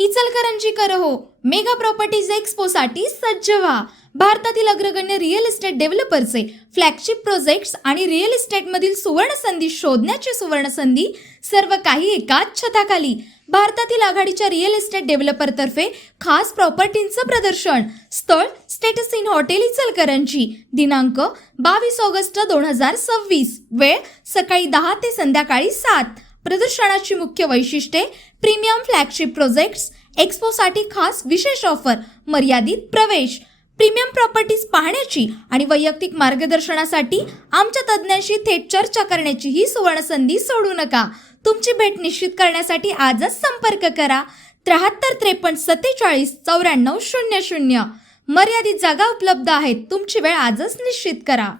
इचलकरंजीकर हो, mega properties एक्स्पोसाठी सज्ज व्हा. भारतातील अग्रगण्य रिअल इस्टेट डेव्हलपरचे फ्लॅगशिप प्रोजेक्ट्स आणि रिअल इस्टेटमधील सुवर्ण संधी शोधण्याची सुवर्ण संधी, सर्व काही एकाच छताखाली. भारतातील आघाडीच्या रिअल इस्टेट डेव्हलपरतर्फे खास प्रॉपर्टींचं प्रदर्शन. स्थळ स्टेटस इन हॉटेल इचलकरंजी. दिनांक 22 ऑगस्ट 2026. वेळ सकाळी 10 ते संध्याकाळी 7. प्रदर्शनाची मुख्य वैशिष्ट्ये: प्रीमियम फ्लॅगशिप प्रोजेक्ट्स. एक्स्पोसाठी खास विशेष ऑफर, मर्यादित प्रवेश. प्रीमियम प्रॉपर्टीज पाहण्याची आणि वैयक्तिक मार्गदर्शनासाठी आमच्या तज्ज्ञांशी थेट चर्चा करण्याची ही सुवर्ण संधी सोडू नका. तुमची भेट निश्चित करण्यासाठी आजच संपर्क करा. 73 53 47 94 00. मर्यादित जागा उपलब्ध आहेत. तुमची वेळ आजच निश्चित करा.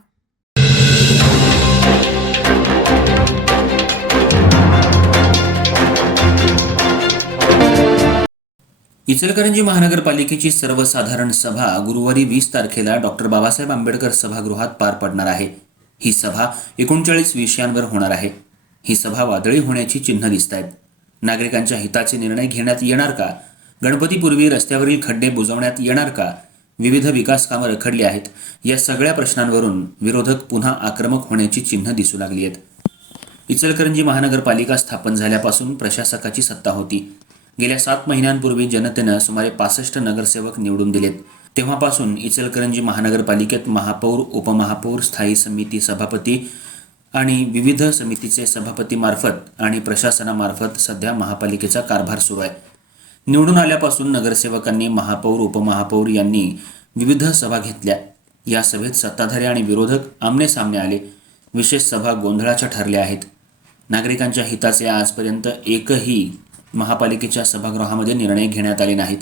इचलकरंजी महानगरपालिकेची सर्वसाधारण सभा गुरुवारी 20 तारखेला डॉक्टर बाबासाहेब आंबेडकर सभागृहात पार पडणार आहे. ही सभा 39 विषयांवर होणार आहे. ही सभा वादळी होण्याची चिन्ह दिसत आहेत. नागरिकांच्या हिताचे निर्णय घेण्यात येणार का? गणपतीपूर्वी रस्त्यावरील खड्डे बुजवण्यात येणार का? विविध विकास कामं रखडली आहेत. या सगळ्या प्रश्नांवरून विरोधक पुन्हा आक्रमक होण्याची चिन्ह दिसू लागली आहेत. इचलकरंजी महानगरपालिका स्थापन झाल्यापासून प्रशासकाची सत्ता होती. गेल्या 7 महिन्यांपूर्वी जनतेनं सुमारे 65 नगरसेवक निवडून दिलेत. तेव्हापासून इचलकरंजी महानगरपालिकेत महापौर, उपमहापौर, स्थायी समिती सभापती आणि विविध समितीचे सभापतीमार्फत आणि प्रशासनामार्फत सध्या महापालिकेचा कारभार सुरू आहे. निवडून आल्यापासून नगरसेवकांनी महापौर, उपमहापौर यांनी विविध सभा घेतल्या. या सभेत सत्ताधारी आणि विरोधक आमनेसामने आले. विशेष सभा गोंधळाच्या ठरल्या आहेत. नागरिकांच्या हिताचे आजपर्यंत एकही महापालिकेच्या सभागृहामध्ये निर्णय घेण्यात आले नाहीत.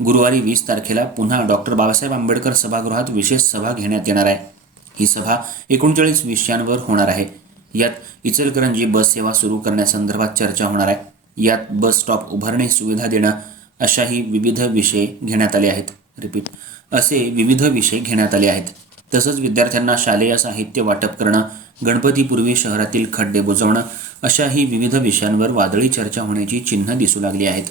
गुरुवारी 20 तारखेला पुन्हा डॉक्टर बाबासाहेब आंबेडकर सभागृहात विशेष सभा घेण्यात येणार आहे. ही सभा 39 विषयांवर होणार आहे. यात इचलकरंजी बस सेवा सुरू करण्यासंदर्भात चर्चा होणार आहे. यात बस स्टॉप उभारणे, सुविधा देणं अशाही विविध विषय घेण्यात आले आहेत. असे विविध विषय घेण्यात आले आहेत. तसंच विद्यार्थ्यांना शालेय साहित्य वाटप करणं, गणपतीपूर्वी शहरातील खड्डे बुजवणं अशाही विविध विषयांवर वादळी चर्चा होण्याची चिन्ह दिसू लागली आहेत.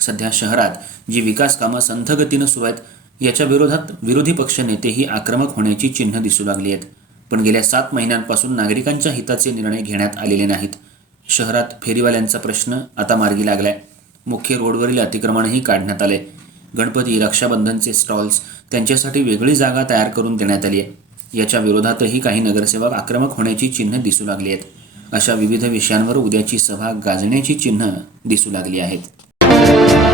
सध्या शहरात जी विकास कामं संथ गतीनं सुरू आहेत याच्या विरोधात विरोधी पक्ष नेतेही आक्रमक होण्याची चिन्ह दिसू लागली आहेत. पण गेल्या 7 महिन्यांपासून नागरिकांच्या हिताचे निर्णय घेण्यात आलेले नाहीत. शहरात फेरीवाल्यांचा प्रश्न आता मार्गी लागलाय. मुख्य रोडवरील अतिक्रमणही काढण्यात आले. गणपती, रक्षाबंधनचे स्टॉल्स त्यांच्यासाठी वेगळी जागा तयार करून देण्यात आली आहे. याच्या विरोधातही काही नगरसेवक आक्रमक होण्याची चिन्ह दिसू लागली आहेत. अशा विविध विषयांवर उद्याची सभा गाजण्याची चिन्ह दिसू लागली आहेत.